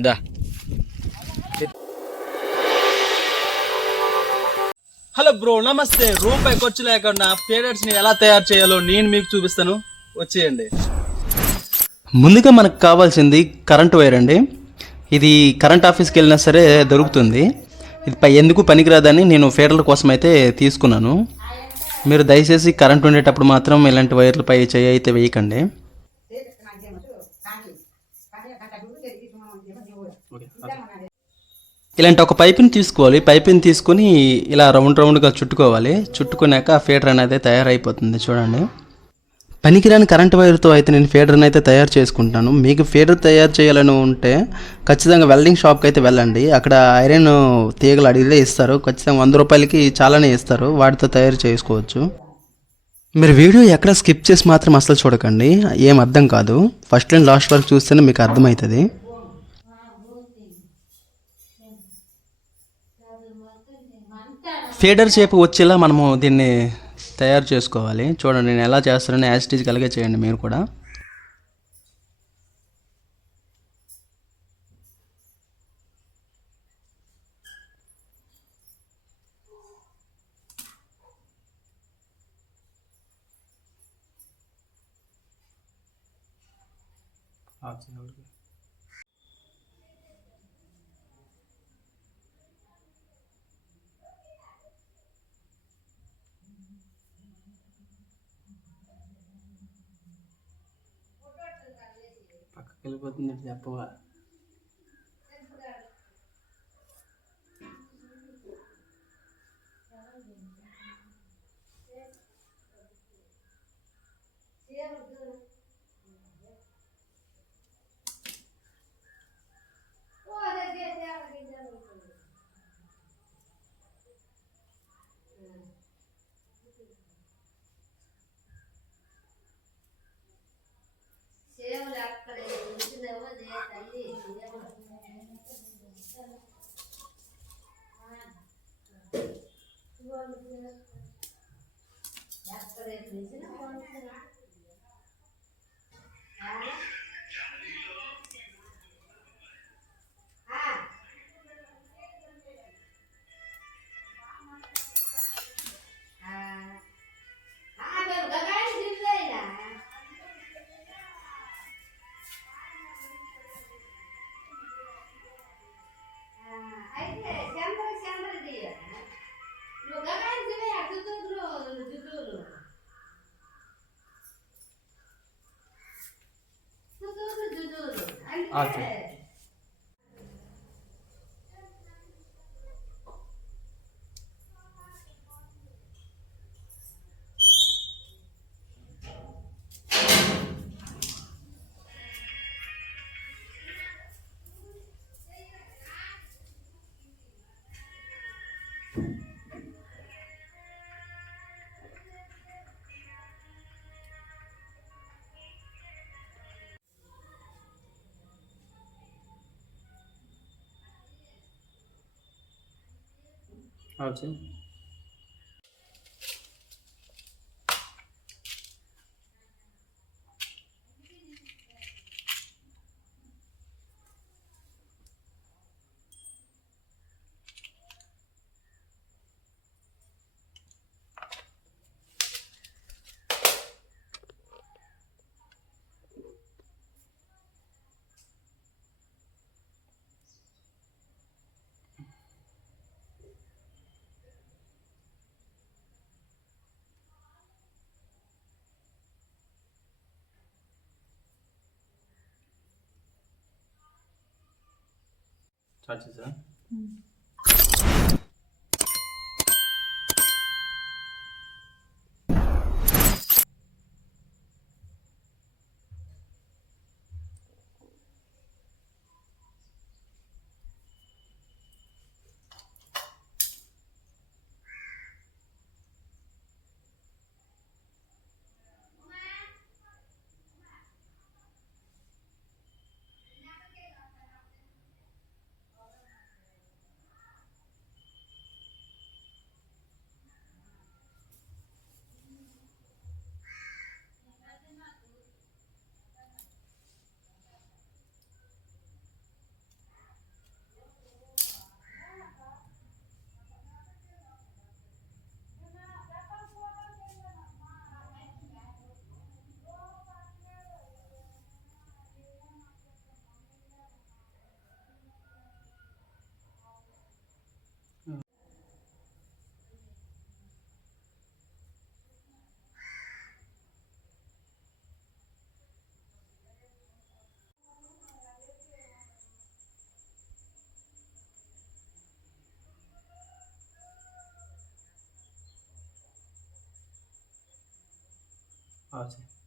దా. Hello bro నమస్తే. రూపాయి ఖర్చు లేకుండా పేరెంట్స్ని ఎలా తయారు చేయాలో నేను మీకు చూపిస్తాను. వచ్చేయండి. ముందుగా మనకు కావాల్సింది కరెంట్ వైర్ అండి. ఇది కరెంట్ ఆఫీస్కి వెళ్ళినా సరే దొరుకుతుంది. ఇది పై ఎందుకు పనికిరాదని నేను ఫీడర్ల కోసం అయితే తీసుకున్నాను. మీరు దయచేసి కరెంట్ ఉండేటప్పుడు మాత్రం ఇలాంటి వైర్లపై చేయి అయితే వేయకండి. ఇలాంటి ఒక పైపుని తీసుకోవాలి. పైపుని తీసుకొని ఇలా రౌండ్ రౌండ్గా చుట్టుకోవాలి. చుట్టుకున్నాక ఫీటర్ అనేది తయారైపోతుంది. చూడండి. పనికిరాని కరెంట్ వైర్తో అయితే నేను ఫీడర్ని అయితే తయారు చేసుకుంటాను. మీకు ఫీడర్ తయారు చేయాలని ఉంటే ఖచ్చితంగా వెల్డింగ్ షాప్కి అయితే వెళ్ళండి. అక్కడ ఐరన్ తీగలు అడిగితే ఇస్తారు. ఖచ్చితంగా వంద రూపాయలకి చాలానే ఇస్తారు. వాటితో తయారు చేసుకోవచ్చు. మీరు వీడియో ఎక్కడ స్కిప్ చేసి మాత్రం అసలు చూడకండి. ఏం అర్థం కాదు. ఫస్ట్ అండ్ లాస్ట్ వరకు చూస్తేనే మీకు అర్థమవుతుంది. ఫీడర్ షేప్ వచ్చేలా మనము దీన్ని తయారు చేసుకోవాలి. చూడండి నేను ఎలా చేస్తానని యాసిటీజ్ కలిగే చేయండి మీరు కూడా. పక్కకి వెళ్ళిపోతుంది చెప్పవా 伢吃的最近那方便面在哪儿？आते हैं Thank you. આવજો Kaç ise? స్టార్ట్ చేసా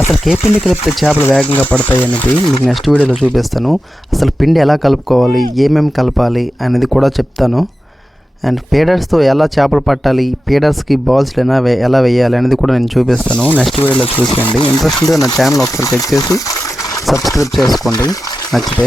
అసలు ఏ పిండి కలిపితే చేపలు వేగంగా పడతాయి అనేది మీకు నెక్స్ట్ వీడియోలో చూపిస్తాను. అసలు పిండి ఎలా కలుపుకోవాలి ఏమేమి కలపాలి అనేది కూడా చెప్తాను. అండ్ పీడర్స్తో ఎలా చేపలు పట్టాలి పీడర్స్కి బాల్స్ ఎలా వే ఎలా వేయాలి అనేది కూడా నేను చూపిస్తాను. నెక్స్ట్ వీడియోలో చూసేయండి. ఇంట్రెస్ట్గా నా ఛానల్ ఒకసారి చెక్ చేసి సబ్స్క్రైబ్ చేసుకోండి. నచ్చితే.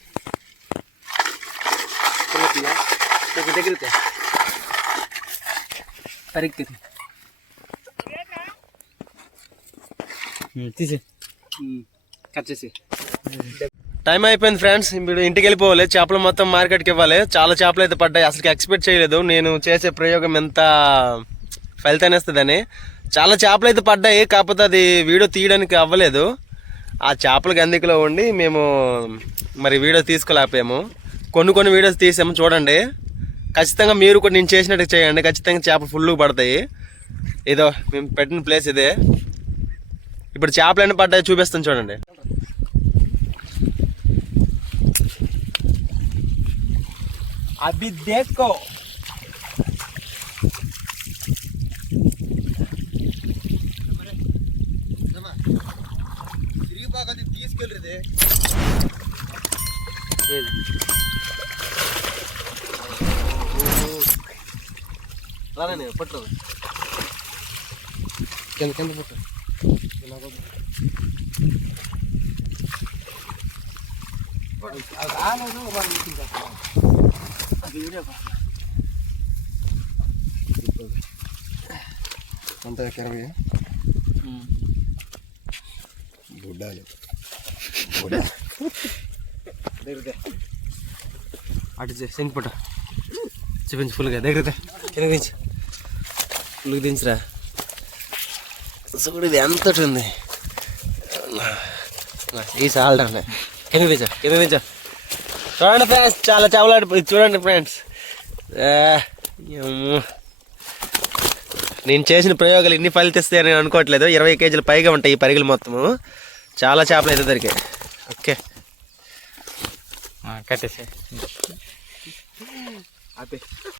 దగ్గర తీసే కట్ చేసి టైం అయిపోయింది ఫ్రెండ్స్ ఇప్పుడు ఇంటికి వెళ్ళిపోవాలి. చేపలు మొత్తం మార్కెట్కి ఇవ్వాలి. చాలా చేపలు అయితే పడ్డాయి. అసలు ఎక్స్పెక్ట్ చేయలేదు. నేను చేసే ప్రయోగం ఎంత ఫలితాన్ని ఇస్తుందని చాలా చేపలు అయితే పడ్డాయి. కాకపోతే అది వీడియో తీయడానికి అవ్వలేదు. ఆ చేపలకు అందుకులో ఉండి మేము మరి వీడియో తీసుకోలేకపోయాము. కొన్ని కొన్ని వీడియోస్ తీసాము. చూడండి. ఖచ్చితంగా మీరు కూడా నేను చేసినట్టు చేయండి. ఖచ్చితంగా చేపలు ఫుల్ పడతాయి. ఏదో మేము పెట్టిన ప్లేస్ ఇదే. ఇప్పుడు చేపలు ఎన్ని పడ్డాయి చూపిస్తాను చూడండి. అభి దేకో రానే పట్టు కింద కింద పుట్టు అంత ఇరవై బుడ్డాలి అటు సింక్ పట్టు చూపించు ఫుల్గా దగ్గర కింద ఫుల్గా దించురా చూడు ఇది ఎంత ఉంది ఈ దించా కింద దించా. చూడండి ఫ్రెండ్స్ చాలా చేపలాడి చూడండి ఫ్రెండ్స్. నేను చేసిన ప్రయోగాలు ఇన్ని ఫలితిస్తాయని నేను అనుకోవట్లేదు. ఇరవై కేజీలు పైగా ఉంటాయి ఈ పరిగెలు మొత్తము. చాలా చేపలు అయితే దొరికాయి. ఓకే. కట్టేసే